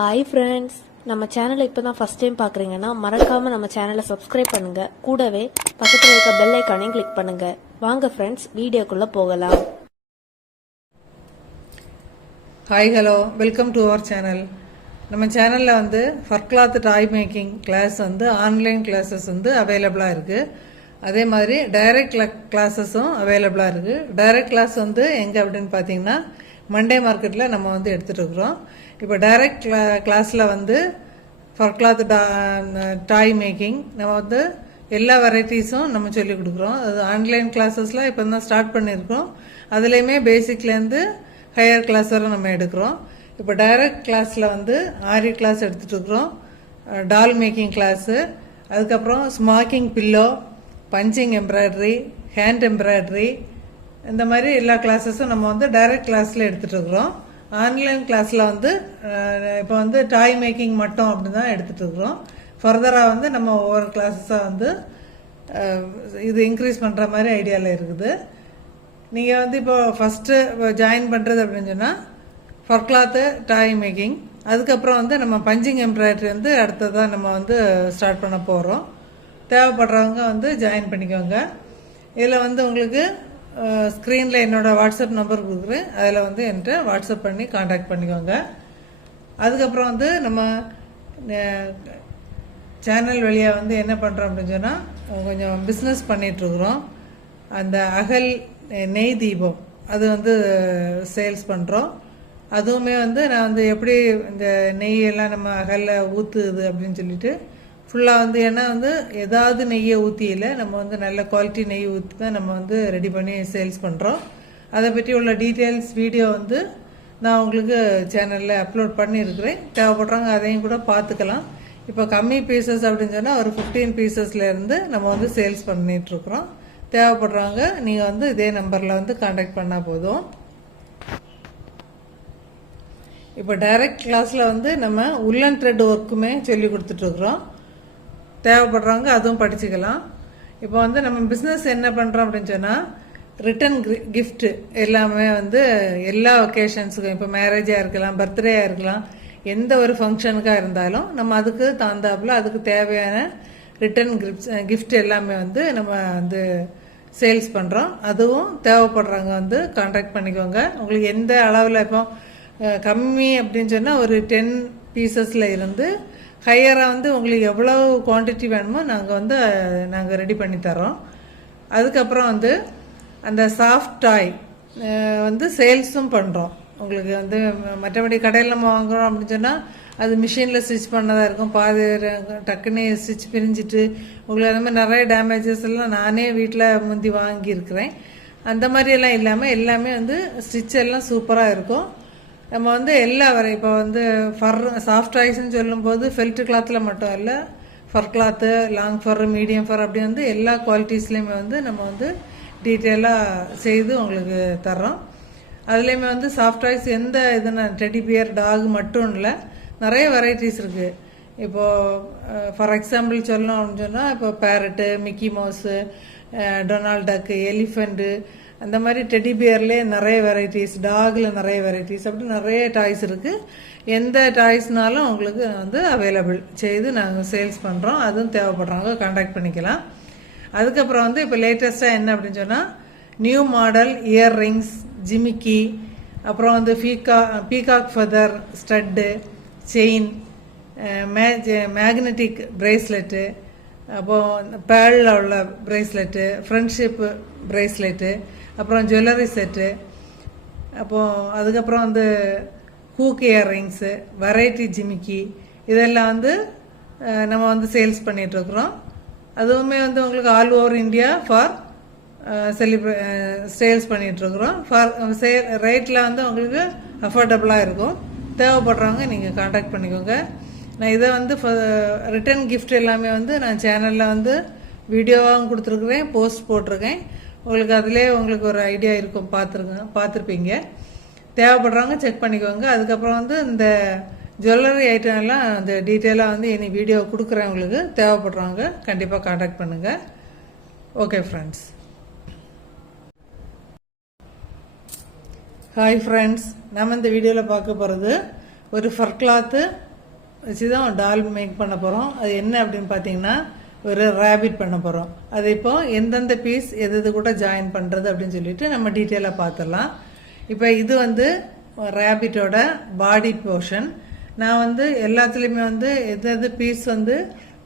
Hi friends, நம்ம சேனலை இப்போ தான் ஃபஸ்ட் டைம் பார்க்குறீங்கன்னா மறக்காமல் நம்ம சேனலை சப்ஸ்கிரைப் பண்ணுங்கள். கூடவே பக்கத்தில் இருக்க பெல் ஐக்கானையும் கிளிக் பண்ணுங்கள். வாங்க ஃப்ரெண்ட்ஸ், வீடியோக்குள்ளே போகலாம். Hi hello, welcome to our channel. நம்ம சேனலில் வந்து fur cloth toy making class வந்து ஆன்லைன் கிளாஸஸ் வந்து அவைலபிளாக இருக்குது. அதே மாதிரி டைரக்ட் கிளாஸஸும் அவைலபிளாக இருக்குது. டைரக்ட் கிளாஸ் வந்து எங்கே அப்படின்னு பார்த்தீங்கன்னா மண்டே மார்க்கெட்டில் நம்ம வந்து எடுத்துகிட்டு இருக்கிறோம். இப்போ டைரக்ட் கிளாஸில் வந்து ஃபர் கிளாத் டாய் மேக்கிங் நம்ம வந்து எல்லா வெரைட்டிஸும் நம்ம சொல்லிக் கொடுக்குறோம். அது ஆன்லைன் கிளாஸஸில் இப்போ தான் ஸ்டார்ட் பண்ணியிருக்கோம். அதுலேயுமே பேசிக்லேருந்து ஹையர் கிளாஸ் வரை நம்ம எடுக்கிறோம். இப்போ டைரக்ட் கிளாஸில் வந்து ஆரி கிளாஸ் எடுத்துகிட்டு இருக்கிறோம், டால் மேக்கிங் கிளாஸு, அதுக்கப்புறம் smocking pillow, punching embroidery, hand embroidery, இந்த மாதிரி எல்லா கிளாஸஸும் நம்ம வந்து டைரக்ட் கிளாஸில் எடுத்துகிட்டு இருக்கிறோம். ஆன்லைன் கிளாஸில் வந்து இப்போ வந்து டாய் மேக்கிங் மட்டும் அப்படி தான் எடுத்துகிட்டு இருக்கிறோம். ஃபர்தராக வந்து நம்ம ஒவ்வொரு கிளாஸஸாக வந்து இது இன்க்ரீஸ் பண்ணுற மாதிரி ஐடியாவில் இருக்குது. நீங்கள் வந்து இப்போ ஃபஸ்ட்டு ஜாயின் பண்ணுறது அப்படின்னு சொன்னால் ஃபர் கிளாத்து டாய் மேக்கிங், அதுக்கப்புறம் வந்து நம்ம பஞ்சிங் எம்ப்ராய்டரி வந்து அடுத்ததாக நம்ம வந்து ஸ்டார்ட் பண்ண போகிறோம். தேவைப்படுறவங்க வந்து ஜாயின் பண்ணிக்கோங்க. இதில் வந்து உங்களுக்கு ஸ்க்ரீனில் என்னோடய வாட்ஸ்அப் நம்பர் கொடுக்குறேன், அதில் வந்து என்கிட்ட வாட்ஸ்அப் பண்ணி காண்டாக்ட் பண்ணிக்கோங்க. அதுக்கப்புறம் வந்து நம்ம சேனல் வழியாக வந்து என்ன பண்ணுறோம் அப்படின்னு சொன்னால் கொஞ்சம் பிஸ்னஸ் பண்ணிகிட்ருக்குறோம். அந்த அகல் நெய் தீபம் அது வந்து சேல்ஸ் பண்ணுறோம். அதுவுமே வந்து நான் வந்து எப்படி இந்த நெய்யெல்லாம் நம்ம அகலில் ஊற்றுது அப்படின்னு சொல்லிட்டு ஃபுல்லாக வந்து ஏன்னா வந்து ஏதாவது நெய்யை ஊற்றியில் நம்ம வந்து நல்ல குவாலிட்டி நெய் ஊற்றி தான் நம்ம வந்து ரெடி பண்ணி சேல்ஸ் பண்ணுறோம். அதை பற்றி உள்ள டீட்டெயில்ஸ் வீடியோ வந்து நான் உங்களுக்கு சேனலில் அப்லோட் பண்ணியிருக்கிறேன். தேவைப்படுறவங்க அதையும் கூட பார்த்துக்கலாம். இப்போ கம்மி பீசஸ் அப்படின்னு சொன்னால் ஒரு 15 பீசஸ்லேருந்து நம்ம வந்து சேல்ஸ் பண்ணிகிட்ருக்குறோம். தேவைப்படுறவங்க நீங்கள் வந்து இதே நம்பரில் வந்து காண்டாக்ட் பண்ணால் போதும். இப்போ டைரக்ட் கிளாஸில் வந்து நம்ம உல்லன் த்ரெட் ஒர்க்குமே சொல்லி கொடுத்துட்ருக்குறோம். தேவைப்படுறவங்க அதுவும் படிச்சுக்கலாம். இப்போ வந்து நம்ம பிஸ்னஸ் என்ன பண்ணுறோம் அப்படின்னு சொன்னால் ரிட்டன் கிஃப்ட்டு எல்லாமே வந்து எல்லா ஒகேஷன்ஸுக்கும், இப்போ மேரேஜாக இருக்கலாம், பர்த்டேயாக இருக்கலாம், எந்த ஒரு ஃபங்க்ஷனுக்காக இருந்தாலும் நம்ம அதுக்கு தகுந்தாப்புல அதுக்கு தேவையான ரிட்டன் கிஃப்ட் எல்லாமே வந்து நம்ம வந்து சேல்ஸ் பண்ணுறோம். அதுவும் தேவைப்படுறவங்க வந்து கான்டாக்ட் பண்ணிக்கோங்க. உங்களுக்கு எந்த அளவில் இப்போ கம்மி அப்படின்னு சொன்னால் ஒரு 10 பீசஸில் இருந்து ஹையராக வந்து உங்களுக்கு எவ்வளோ குவான்டிட்டி வேணுமோ நாங்கள் ரெடி பண்ணி தரோம். அதுக்கப்புறம் வந்து அந்த சாஃப்ட் டாய் வந்து சேல்ஸும் பண்ணுறோம். உங்களுக்கு வந்து மற்றபடி கடையில் நம்ம வாங்குகிறோம் அப்படின்னு சொன்னால் அது மிஷினில் ஸ்டிச் பண்ணதாக இருக்கும். பாதி டக்குன்னு ஸ்டிச் பிரிஞ்சிட்டு உங்களுக்கு அந்த மாதிரி நிறைய டேமேஜஸ் எல்லாம் நானே வீட்டில் முந்தி வாங்கியிருக்கிறேன். அந்த மாதிரியெல்லாம் இல்லாமல் எல்லாமே வந்து ஸ்டிச் எல்லாம் சூப்பராக இருக்கும். நம்ம வந்து எல்லா வரை இப்போ வந்து ஃபர் சாஃப்ட் டாய்ஸ்ன்னு சொல்லும்போது ஃபெல்ட் கிளாத்தில் மட்டும் இல்லை, ஃபர் கிளாத்து, லாங் ஃபர், மீடியம் ஃபர் அப்படி வந்து எல்லா குவாலிட்டிஸ்லேயுமே வந்து நம்ம வந்து டீட்டெயிலாக செய்து உங்களுக்கு தர்றோம். அதுலேயுமே வந்து சாஃப்ட் டாய்ஸ் எந்த இதுனா டெடி பியர், டாக் மட்டும் இல்லை, நிறைய வெரைட்டிஸ் இருக்குது. இப்போது ஃபார் எக்ஸாம்பிள் சொல்லணும் அப்படின்னு சொன்னால் இப்போ பேரட்டு, மிக்கி மவுஸு, டொனால்ட் டக்கு, எலிஃபெண்ட்டு, அந்த மாதிரி டெடி பியர்லேயே நிறைய வெரைட்டிஸ், டாகில் நிறைய வெரைட்டிஸ், அப்படி நிறைய டாய்ஸ் இருக்குது. எந்த டாய்ஸ்னாலும் உங்களுக்கு வந்து அவைலபிள் செய்து நாங்கள் சேல்ஸ் பண்ணுறோம். அதுவும் தேவைப்படுறவங்க கான்டாக்ட் பண்ணிக்கலாம். அதுக்கப்புறம் வந்து இப்போ லேட்டஸ்ட்டாக என்ன அப்படின்னு சொன்னால் நியூ மாடல் இயர் ரிங்ஸ், ஜிமிக்கி, அப்புறம் வந்து peacock feather stud, chain, magnetic bracelet, அப்போது பேர்லில் உள்ள பிரேஸ்லெட்டு, ஃப்ரெண்ட்ஷிப்பு பிரேஸ்லெட்டு, அப்புறம் ஜுவல்லரி செட்டு, அப்போது அதுக்கப்புறம் வந்து ஹூக் இயர்ரிங்ஸு, வெரைட்டி ஜிமிக்கி, இதெல்லாம் வந்து நம்ம வந்து சேல்ஸ் பண்ணிகிட்ருக்குறோம். அதுவுமே வந்து உங்களுக்கு all over India for sales பண்ணிகிட்ருக்குறோம். ரேட்டில் வந்து உங்களுக்கு அஃபோர்டபுளாக இருக்கும். தேவைப்படுறவங்க நீங்கள் காண்டாக்ட் பண்ணிக்கோங்க. நான் இதை வந்து ரிட்டன் கிஃப்ட் எல்லாமே வந்து நான் சேனலில் வந்து வீடியோவாகவும் கொடுத்துருக்குறேன், போஸ்ட் போட்டிருக்கேன். உங்களுக்கு அதிலே உங்களுக்கு ஒரு ஐடியா இருக்கும், பார்த்துருப்பீங்க. தேவைப்படுறவங்க செக் பண்ணிக்கோங்க. அதுக்கப்புறம் வந்து இந்த ஜுவல்லரி ஐட்டம் எல்லாம் அந்த டீட்டெயிலாக வந்து இனி வீடியோ கொடுக்குறேன். உங்களுக்கு தேவைப்படுறவங்க கண்டிப்பாக காண்டாக்ட் பண்ணுங்கள். Okay friends. ஹாய் ஃப்ரெண்ட்ஸ், நம்ம இந்த வீடியோவில் பார்க்க போகிறது ஒரு ஃபர் கிளாத்து வச்சு தான் டால் மேக் பண்ண போகிறோம். அது என்ன அப்படின்னு பார்த்தீங்கன்னா ஒரு ரேபிட் பண்ண போகிறோம். அது இப்போ எந்தெந்த பீஸ் எது கூட ஜாயின் பண்ணுறது அப்படின்னு சொல்லிட்டு நம்ம டீட்டெயிலாக பார்த்துடலாம். இப்போ இது வந்து ரேபிட்டோட பாடி போர்ஷன். நான் வந்து எல்லாத்துலேயுமே வந்து எது பீஸ் வந்து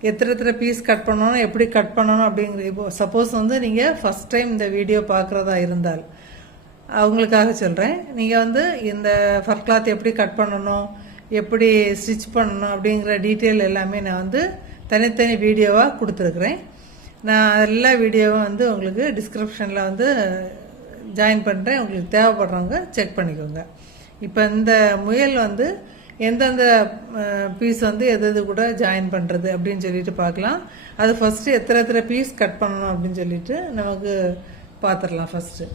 எத்தனை பீஸ் கட் பண்ணணும், எப்படி கட் பண்ணணும் அப்படிங்கிற. இப்போ சப்போஸ் வந்து நீங்கள் ஃபஸ்ட் டைம் இந்த வீடியோ பார்க்குறதா இருந்தால் அவங்களுக்காக சொல்கிறேன். நீங்கள் வந்து இந்த ஃபர் கிளாத் எப்படி கட் பண்ணணும், எப்படி ஸ்டிச் பண்ணணும் அப்படிங்கிற டீட்டெயில் எல்லாமே நான் வந்து தனித்தனி வீடியோவாக கொடுத்துருக்குறேன். நான் எல்லா வீடியோவும் வந்து உங்களுக்கு டிஸ்கிரிப்ஷனில் வந்து ஜாயின் பண்ணுறேன். உங்களுக்கு தேவைப்படுறவங்க செக் பண்ணிக்கோங்க. இப்போ இந்த முயல் வந்து எந்தெந்த பீஸ் வந்து எது கூட ஜாயின் பண்ணுறது அப்படின்னு சொல்லிட்டு பார்க்கலாம். அது ஃபஸ்ட்டு எத்தனை பீஸ் கட் பண்ணணும் அப்படின்னு சொல்லிட்டு நமக்கு பார்த்துடலாம். ஃபஸ்ட்டு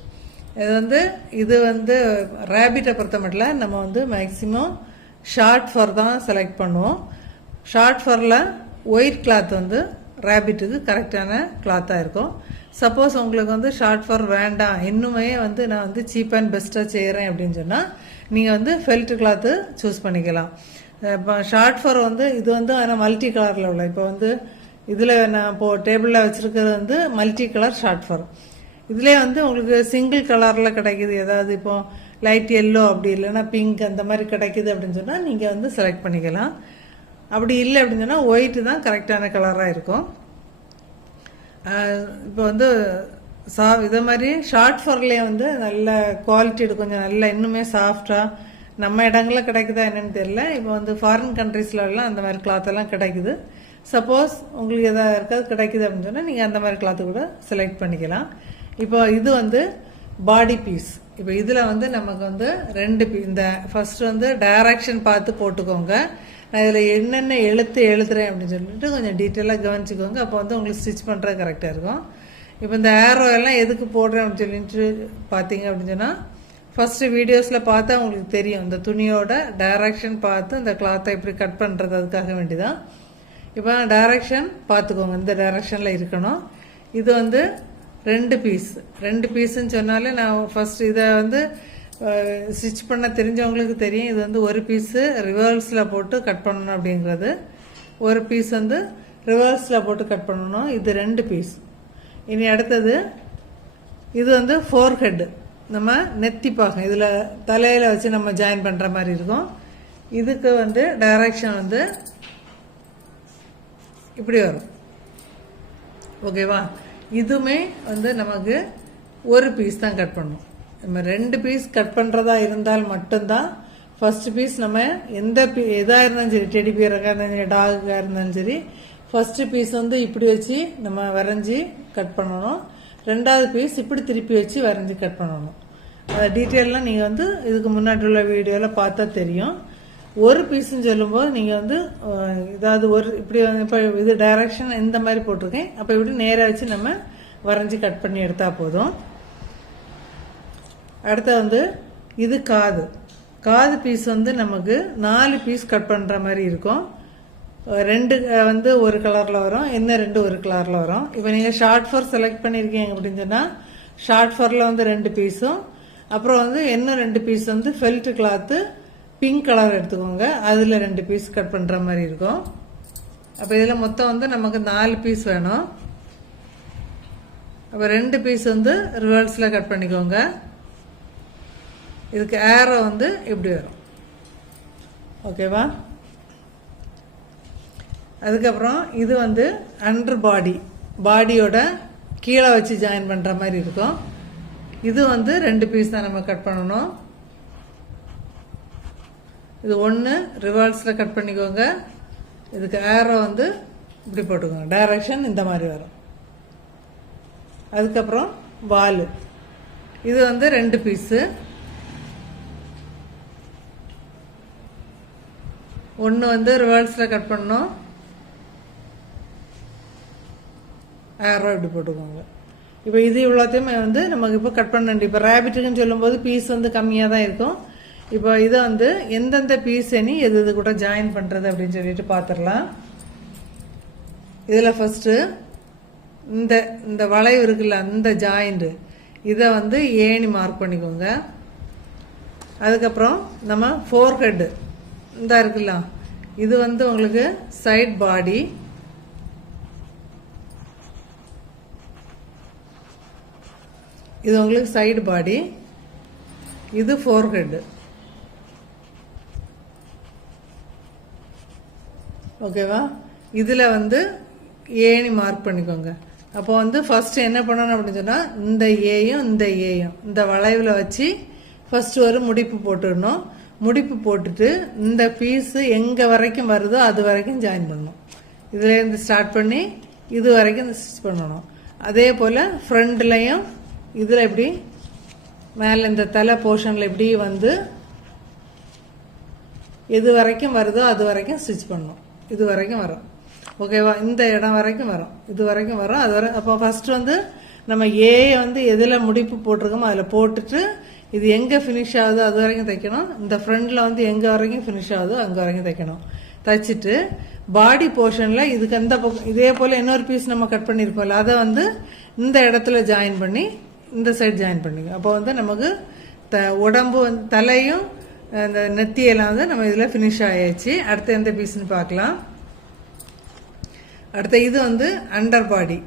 இது வந்து ரேபிட்டை பொறுத்த மட்டும் நம்ம வந்து மேக்ஸிமம் ஷார்ட் ஃபர் தான் செலக்ட் பண்ணுவோம். ஷார்ட் ஃபரில் ஒயிட் கிளாத் வந்து ரேபிட்டுக்கு கரெக்டான கிளாத்தாக இருக்கும். சப்போஸ் உங்களுக்கு வந்து ஷார்ட் ஃபர் வேண்டாம், இன்னுமே வந்து நான் வந்து சீப் அண்ட் பெஸ்ட்டாக செய்கிறேன் அப்படின்னு சொன்னால் நீங்கள் வந்து ஃபெல்ட் கிளாத்து சூஸ் பண்ணிக்கலாம். இப்போ ஷார்ட் ஃபர் வந்து இது வந்து ஆனால் மல்டி கலரில் உள்ள, இப்போ வந்து இதில் நான் இப்போது டேபிளில் வச்சுருக்கிறது வந்து மல்டி கலர் ஷார்ட் ஃபர். இதிலே வந்து உங்களுக்கு சிங்கிள் கலரில் கிடைக்கிது, ஏதாவது இப்போ லைட் எல்லோ அப்படி இல்லைன்னா பிங்க் அந்த மாதிரி கிடைக்கிது அப்படின்னு சொன்னால் நீங்கள் வந்து செலக்ட் பண்ணிக்கலாம். அப்படி இல்லை அப்படின்னு சொன்னால் ஒயிட்டு தான் கரெக்டான கலராக இருக்கும். இப்போ வந்து இதே மாதிரி ஷார்ட் ஃபர்லேயே வந்து நல்ல குவாலிட்டி கொஞ்சம் நல்ல இன்னுமே சாஃப்டாக நம்ம இடங்களில் கிடைக்குதா என்னன்னு தெரியல. இப்போ வந்து ஃபாரின் கண்ட்ரீஸ்லாம் அந்த மாதிரி கிளாத்தெல்லாம் கிடைக்குது. சப்போஸ் உங்களுக்கு எதாவது இருக்காது கிடைக்குது அப்படின்னு சொன்னால் நீங்கள் அந்த மாதிரி கிளாத்து கூட செலக்ட் பண்ணிக்கலாம். இப்போ இது வந்து பாடி பீஸ். இப்போ இதில் வந்து நமக்கு வந்து இந்த ஃபர்ஸ்ட் வந்து டைரக்ஷன் பார்த்து போட்டுக்கோங்க. நான் இதில் என்னென்ன எழுதுறேன் அப்படின்னு சொல்லிட்டு கொஞ்சம் டீட்டெயிலாக கவனிச்சுக்கோங்க. அப்போ வந்து உங்களுக்கு ஸ்டிச் பண்ணுறது கரெக்டாக இருக்கும். இப்போ இந்த ஏரோ எல்லாம் எதுக்கு போடுறேன் அப்படின்னு சொல்லிட்டு பார்த்தீங்க அப்படின்னு சொன்னால் ஃபஸ்ட்டு வீடியோஸில் பார்த்தா உங்களுக்கு தெரியும். இந்த துணியோட டைரக்ஷன் பார்த்து இந்த கிளாத்தை இப்படி கட் பண்ணுறது அதுக்காக வேண்டிதான். இப்போ டைரக்ஷன் பார்த்துக்கோங்க, இந்த டைரக்ஷனில் இருக்கணும். இது வந்து 2 பீஸுன்னு சொன்னாலே நான் ஃபஸ்ட்டு இதை வந்து ஸ்டிச் பண்ண தெரிஞ்சவங்களுக்கு தெரியும். இது வந்து ஒரு பீஸு ரிவர்ஸில் போட்டு கட் பண்ணணும் அப்படிங்கிறது. ஒரு பீஸ் வந்து ரிவர்ஸில் போட்டு கட் பண்ணணும். இது 2 பீஸ். இனி அடுத்தது இது வந்து ஃபோர் ஹெட்டு, நம்ம நெத்திப்பாகம் இதில் தலையில் வச்சு நம்ம ஜாயின் பண்ணுற மாதிரி இருக்கும். இதுக்கு வந்து டைரக்ஷன் வந்து இப்படி வரும். ஓகேவா? இதுவுமே வந்து நமக்கு ஒரு பீஸ் தான் கட் பண்ணணும். நம்ம 2 பீஸ் கட் பண்ணுறதா இருந்தால் மட்டும்தான் ஃபர்ஸ்ட் பீஸ் நம்ம எதாக இருந்தாலும் சரி, டெடி பியராக இருந்தாலும் சரி, டாகுக்காக இருந்தாலும் சரி, ஃபர்ஸ்ட் பீஸ் வந்து இப்படி வச்சு நம்ம வரைஞ்சி கட் பண்ணணும். 2வது பீஸ் இப்படி திருப்பி வச்சு வரைஞ்சி கட் பண்ணணும். டீட்டெயிலாம் நீங்கள் வந்து இதுக்கு முன்னாடி உள்ள வீடியோவில் பார்த்தா தெரியும். ஒரு பீஸ்ன்னு சொல்லும்போது நீங்கள் வந்து இதாவது இப்படி இப்போ இது டைரக்ஷன் இந்த மாதிரி போட்டிருக்கேன். அப்போ இப்படி நேராக வச்சு நம்ம வரைஞ்சி கட் பண்ணி எடுத்தால் போதும். அடுத்த வந்து இது காது பீஸ் வந்து நமக்கு 4 பீஸ் கட் பண்ணுற மாதிரி இருக்கும். 2 வந்து ஒரு கலரில் வரும், இன்னும் 2 ஒரு கலரில் வரும். இப்போ நீங்கள் ஷார்ட் ஃபர் செலக்ட் பண்ணியிருக்கீங்க அப்படின்னு சொன்னால் ஷார்ட் ஃபரில் வந்து 2 பீஸும், அப்புறம் வந்து இன்னும் 2 பீஸ் வந்து ஃபெல்ட் கிளாத்து பிங்க் கலர் எடுத்துக்கோங்க, அதில் 2 பீஸ் கட் பண்ணுற மாதிரி இருக்கும். அப்போ இதில் மொத்தம் வந்து நமக்கு 4 பீஸ் வேணும். அப்போ 2 பீஸ் வந்து ரிவர்ஸில் கட் பண்ணிக்கோங்க. இதுக்கு ஏரோ வந்து இப்படி வரும். ஓகேவா? அதுக்கப்புறம் இது வந்து அண்டர் பாடியோட கீழே வச்சு ஜாயின் பண்ணுற மாதிரி இருக்கும். இது வந்து 2 பீஸ் தான் நம்ம கட் பண்ணணும். இது 1 ரிவர்ஸில் கட் பண்ணிக்கோங்க. இதுக்கு ஏரோ வந்து இப்படி போட்டுக்கோங்க, டைரக்ஷன் இந்த மாதிரி வரும். அதுக்கப்புறம் வால், இது வந்து 2 பீஸு. 1 வந்து ரிவர்ஸில் கட் பண்ணணும், ஏரோ இப்படி போட்டுக்கோங்க. இப்போ இது இவ்வளோத்தையுமே வந்து நமக்கு இப்போ கட் பண்ண வேண்டிய. இப்போ ரேபிட்டுக்குன்னு சொல்லும்போது பீஸ் வந்து கம்மியாக தான் இருக்கும். இப்போ இதை வந்து எந்தெந்த பீஸ் எது கூட ஜாயின் பண்ணுறது அப்படின்னு சொல்லிட்டு பார்த்துடலாம். இதில் ஃபஸ்ட்டு இந்த வளைவு இருக்குல்ல, அந்த ஜாயிண்ட் இதை வந்து ஏணி மார்க் பண்ணிக்கோங்க. அதுக்கப்புறம் நம்ம ஃபோர் ஹெட்டு இந்த இருக்குல்ல, இது வந்து உங்களுக்கு சைட் பாடி. இது உங்களுக்கு சைடு பாடி, இது ஃபோர்ஹெட். ஓகேவா? இதில் வந்து ஏன்னு மார்க் பண்ணிக்கோங்க. அப்போ வந்து ஃபர்ஸ்ட் என்ன பண்ணணும் அப்படின்னு சொன்னால், இந்த ஏயும் இந்த ஏயும் இந்த வளைவில் வச்சு ஃபர்ஸ்ட் ஒரு முடிப்பு போட்டுடணும். முடிப்பு போட்டுட்டு இந்த பீஸு எங்கே வரைக்கும் வருதோ அது வரைக்கும் ஜாயின் பண்ணணும். இதுலேருந்து ஸ்டார்ட் பண்ணி இது வரைக்கும் ஸ்டிச் பண்ணணும். அதே போல் ஃப்ரண்ட்லையும் இதில் இப்படி மேலே இந்த தலை போர்ஷனில் இப்படி வந்து எது வரைக்கும் வருதோ அது வரைக்கும் ஸ்டிச் பண்ணணும். இது வரைக்கும் வரும். ஓகேவா? இந்த இடம் வரைக்கும் வரும், இது வரைக்கும் வரும். அது வரை அப்போ ஃபர்ஸ்ட் வந்து நம்ம ஏயை வந்து எதில் முடிப்பு போட்டிருக்கோமோ அதில் போட்டுட்டு இது எங்கே ஃபினிஷ் ஆகுதோ அது வரைக்கும் தைக்கணும். இந்த ஃப்ரண்டில் வந்து எங்கே வரைக்கும் ஃபினிஷ் ஆகுதோ அங்கே வரைக்கும் தைக்கணும். தைச்சிட்டு பாடி போர்ஷனில் இதுக்கு அந்த பக்கம் இதே போல் இன்னொரு பீஸ் நம்ம கட் பண்ணியிருக்கோம்ல, அதை வந்து இந்த இடத்துல ஜாயின் பண்ணி இந்த சைடு ஜாயின் பண்ணிங்க. அப்போ வந்து நமக்கு உடம்பு வந்து தலையும் அந்த நெத்தியெல்லாம் வந்து நம்ம இதில் ஃபினிஷ் ஆயாச்சு. அடுத்து எந்த பீஸ்ன்னு பார்க்கலாம். அடுத்த இது வந்து அண்டர் பாடி.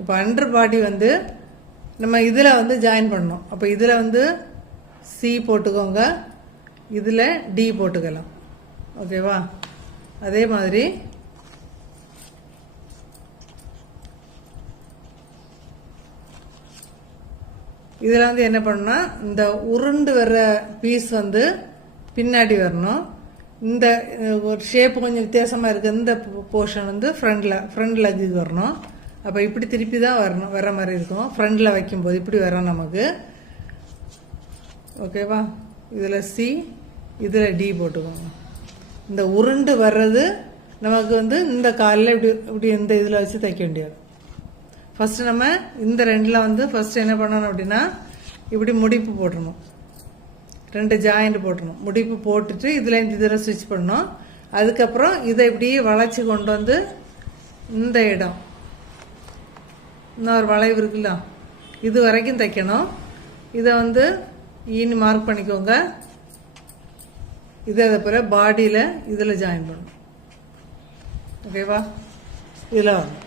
இப்போ அண்டர் பாடி வந்து நம்ம இதில் வந்து ஜாயின் பண்ணணும். அப்போ இதில் வந்து சி போட்டுக்கோங்க, இதில் டி போட்டுக்கலாம். ஓகேவா? அதே மாதிரி இதில் வந்து என்ன பண்ணணும்னா, இந்த உருண்டு வர்ற பீஸ் வந்து பின்னாடி வரணும். இந்த ஒரு ஷேப் கொஞ்சம் வித்தியாசமாக இருக்குது, இந்த போர்ஷன் வந்து ஃப்ரண்ட் லெக்குக்கு வரணும். அப்போ இப்படி திருப்பி தான் வர மாதிரி இருக்கும். ஃப்ரண்டில் வைக்கும்போது இப்படி வரும் நமக்கு. ஓகேவா? இதில் சி, இதில் டி போட்டுக்கோங்க. இந்த உருண்டு வர்றது நமக்கு வந்து இந்த காலில் இப்படி இப்படி இந்த இதில் வச்சு தைக்க வேண்டியது. ஃபஸ்ட்டு நம்ம இந்த ரெண்டில் வந்து ஃபஸ்ட்டு என்ன பண்ணணும் அப்படின்னா, இப்படி முடிப்பு போட்டுடணும். 2 ஜாயிண்ட் போட்டுடணும். முடிப்பு போட்டுட்டு இதில் இந்த இதில் ஸ்டிச் பண்ணணும். அதுக்கப்புறம் இதை இப்படியே வளைச்சி கொண்டு வந்து இந்த இடம் இன்னொரு வளைவு இருக்குல்ல, இது வரைக்கும் தைக்கணும். இதை வந்து ஈன்னு மார்க் பண்ணிக்கோங்க. இதே போல் பாடியில் இதில் ஜாயின் பண்ணணும். ஓகேவா? இதில் வரணும்.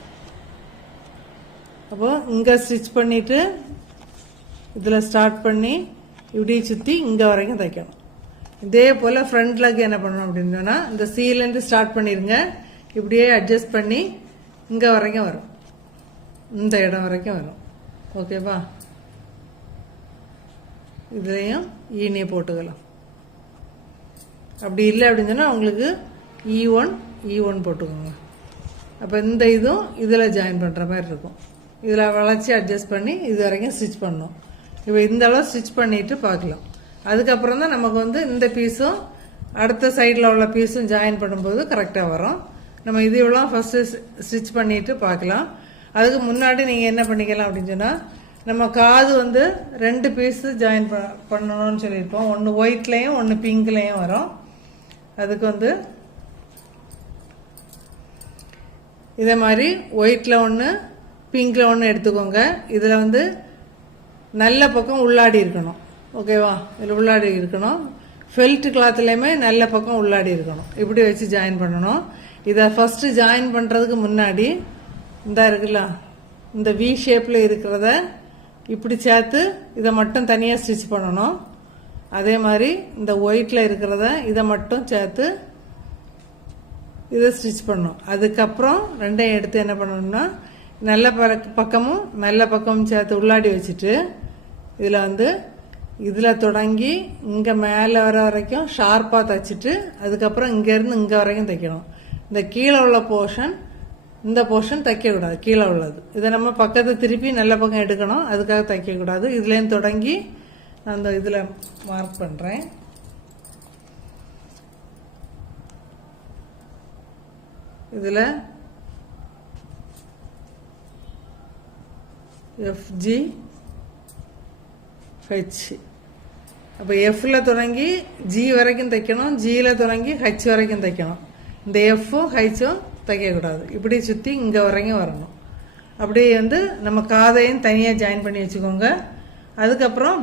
அப்போ இங்கே ஸ்டிச் பண்ணிவிட்டு இதில் ஸ்டார்ட் பண்ணி இப்படி சுற்றி இங்கே வரைக்கும் தைக்கணும். இதே போல் ஃப்ரண்ட் லெக் என்ன பண்ணணும் அப்படின்னு சொன்னால், இந்த சீலேருந்து ஸ்டார்ட் பண்ணிடுங்க. இப்படியே அட்ஜஸ்ட் பண்ணி இங்கே வரைக்கும் வரும், இந்த இடம் வரைக்கும் வரும். ஓகேவா? இதுலேயும் ஈனியை போட்டுக்கலாம். அப்படி இல்லை அப்படின்னு சொன்னால் உங்களுக்கு E1 போட்டுக்கோங்க. அப்போ இந்த இதுவும் இதில் ஜாயின் பண்ணுற மாதிரி இருக்கும். இதில் வளைச்சி அட்ஜஸ்ட் பண்ணி இது வரைக்கும் ஸ்டிச் பண்ணணும். இப்போ இந்த அளவு ஸ்டிச் பண்ணிவிட்டு பார்க்கலாம். அதுக்கப்புறம் தான் நமக்கு வந்து இந்த பீஸும் அடுத்த சைடில் உள்ள பீஸும் ஜாயின் பண்ணும்போது கரெக்டாக வரும். நம்ம இது இவ்வளோ ஃபஸ்ட்டு ஸ்டிச் பண்ணிவிட்டு பார்க்கலாம். அதுக்கு முன்னாடி நீங்கள் என்ன பண்ணிக்கலாம் அப்படின்னு சொன்னால், நம்ம காது வந்து 2 பீஸு ஜாயின் பண்ணணும்னு சொல்லியிருப்போம். ஒன்று ஒயிட்லேயும் ஒன்று பிங்க்லேயும் வரும். அதுக்கு வந்து இதே மாதிரி ஒயிட்டில் ஒன்று பிங்கில் ஒன்று எடுத்துக்கோங்க. இதில் வந்து நல்ல பக்கம் உள்ளாடி இருக்கணும். ஓகேவா? இதில் உள்ளாடி இருக்கணும். ஃபெல்ட் கிளாத்லேயுமே நல்ல பக்கம் உள்ளாடி இருக்கணும். இப்படி வச்சு ஜாயின் பண்ணணும். இதை ஃபஸ்ட்டு ஜாயின் பண்ணுறதுக்கு முன்னாடி இந்த இருக்குல்ல, இந்த வி ஷேப்பில் இருக்கிறத இப்படி சேர்த்து இதை மட்டும் தனியாக ஸ்டிச் பண்ணணும். அதே மாதிரி இந்த ஒயிட்டில் இருக்கிறத இதை மட்டும் சேர்த்து இதை ஸ்டிச் பண்ணணும். அதுக்கப்புறம் ரெண்டையும் எடுத்து என்ன பண்ணணும்னா, நல்ல பக்கமும் நல்ல பக்கமும் சேர்த்து உள்ளாடி வச்சுட்டு இதில் வந்து இதில் தொடங்கி இங்கே மேலே வர வரைக்கும் ஷார்ப்பாக தைச்சிட்டு அதுக்கப்புறம் இங்கேருந்து இங்கே வரைக்கும் தைக்கணும். இந்த கீழே உள்ள போர்ஷன், இந்த போர்ஷன் தைக்கக்கூடாது, கீழே உள்ளது. இதை நம்ம பக்கத்தை திருப்பி நல்ல பக்கம் எடுக்கணும். அதுக்காக தைக்கக்கூடாது. இதுலேருந்து தொடங்கி நான் அந்த இதில் மார்க் பண்ணுறேன். இதில் FG H. அப்போ எஃப்ல தொடங்கி ஜி வரைக்கும் தைக்கணும், ஜியில் தொடங்கி ஹச் வரைக்கும் தைக்கணும். இந்த எஃப்பும் ஹச்சும் தைக்கக்கூடாது. இப்படி சுற்றி இங்கே வரைக்கும் வரணும். அப்படியே வந்து நம்ம காதையும் தனியாக ஜாயின் பண்ணி வச்சுக்கோங்க. அதுக்கப்புறம்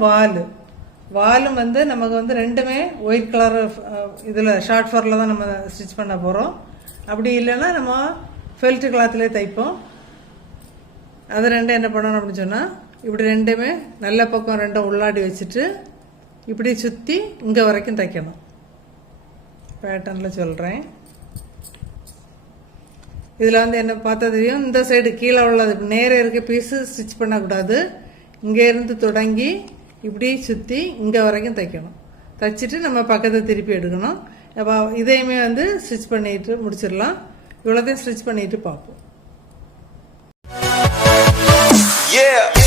வாலும் வந்து நமக்கு வந்து ரெண்டுமே ஒயிட் கலர் இதில் ஷார்ட் ஃபரில் தான் நம்ம ஸ்டிச் பண்ண போகிறோம். அப்படி இல்லைன்னா நம்ம ஃபெல்ட் கிளாத்லேயே தைப்போம். அது ரெண்டும் என்ன பண்ணணும் அப்படின்னு சொன்னால், இப்படி ரெண்டுமே நல்ல பக்கம் ரெண்டும் உள்ளாடி வச்சுட்டு இப்படி சுற்றி இங்கே வரைக்கும் தைக்கணும். பேட்டர்னில் சொல்கிறேன். இதில் வந்து என்ன பார்த்தா தெரியும், இந்த சைடு கீழே உள்ளது நேரே இருக்க பீஸு ஸ்டிச் பண்ணக்கூடாது. இங்கேருந்து தொடங்கி இப்படி சுற்றி இங்கே வரைக்கும் தைக்கணும். தைச்சிட்டு நம்ம பக்கத்தை திருப்பி எடுக்கணும். அப்போ இதையுமே வந்து ஸ்டிச் பண்ணிட்டு முடிச்சிடலாம். இவ்வளோத்தையும் ஸ்டிச் பண்ணிட்டு பார்ப்போம். Yeah.